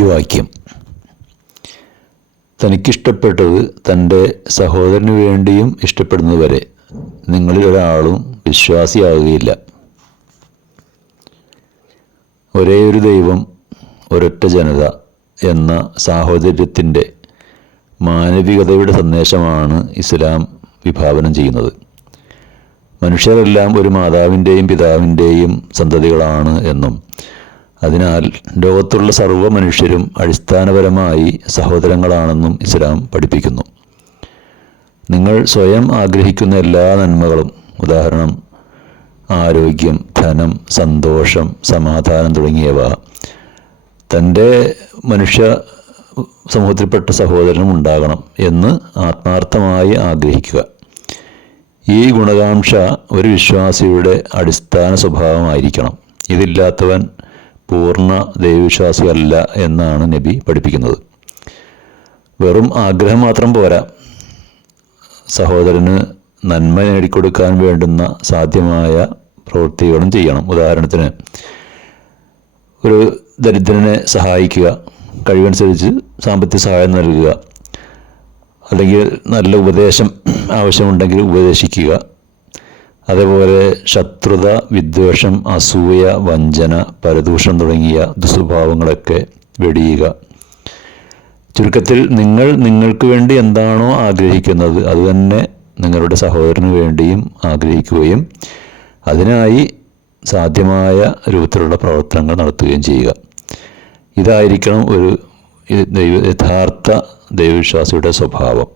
ആദ്യവാക്യം. തനിക്കിഷ്ടപ്പെട്ടത് തൻ്റെ സഹോദരന് വേണ്ടിയും ഇഷ്ടപ്പെടുന്നതുവരെ നിങ്ങളിൽ ഒരാളും വിശ്വാസിയാവുകയില്ല. ഒരേയൊരു ദൈവം, ഒരൊറ്റ ജനത എന്ന സാഹോദര്യത്തിൻ്റെ മാനവികതയുടെ സന്ദേശമാണ് ഇസ്ലാം വിഭാവനം ചെയ്യുന്നത്. മനുഷ്യരെല്ലാം ഒരു മാതാവിൻ്റെയും പിതാവിൻ്റെയും സന്തതികളാണ് എന്നും അതിനാൽ ലോകത്തുള്ള സർവ്വ മനുഷ്യരും അടിസ്ഥാനപരമായി സഹോദരങ്ങളാണെന്നും ഇസ്ലാം പഠിപ്പിക്കുന്നു. നിങ്ങൾ സ്വയം ആഗ്രഹിക്കുന്ന എല്ലാ നന്മകളും, ഉദാഹരണം ആരോഗ്യം, ധനം, സന്തോഷം, സമാധാനം തുടങ്ങിയവ തൻ്റെ മനുഷ്യ സമൂഹത്തിൽപ്പെട്ട സഹോദരനും ഉണ്ടാകണം എന്ന് ആത്മാർത്ഥമായി ആഗ്രഹിക്കുക. ഈ ഗുണകാംക്ഷ ഒരു വിശ്വാസിയുടെ അടിസ്ഥാന സ്വഭാവമായിരിക്കണം. ഇതില്ലാത്തവൻ പൂർണ്ണ ദൈവവിശ്വാസിയല്ല എന്നാണ് നബി പഠിപ്പിക്കുന്നത്. വെറും ആഗ്രഹം മാത്രം പോരാ, സഹോദരന് നന്മ നേടിക്കൊടുക്കാൻ വേണ്ടുന്ന സാധ്യമായ പ്രവൃത്തികളും ചെയ്യണം. ഉദാഹരണത്തിന് ഒരു ദരിദ്രനെ സഹായിക്കുക, കഴിവനുസരിച്ച് സാമ്പത്തിക സഹായം നൽകുക, അല്ലെങ്കിൽ നല്ല ഉപദേശം ആവശ്യമുണ്ടെങ്കിൽ ഉപദേശിക്കുക. അതേപോലെ ശത്രുത, വിദ്വേഷം, അസൂയ, വഞ്ചന, പരദൂഷണം തുടങ്ങിയ ദുസ്വഭാവങ്ങളൊക്കെ വെടിയുക. ചുരുക്കത്തിൽ നിങ്ങൾ നിങ്ങൾക്ക് വേണ്ടി എന്താണോ ആഗ്രഹിക്കുന്നത് അതുതന്നെ നിങ്ങളുടെ സഹോദരന് വേണ്ടിയും ആഗ്രഹിക്കുകയും അതിനായി സാധ്യമായ രൂപത്തിലുള്ള പ്രവർത്തനങ്ങൾ നടത്തുകയും ചെയ്യുക. ഇതായിരിക്കണം ഒരു യഥാർത്ഥ ദൈവവിശ്വാസിയുടെ സ്വഭാവം.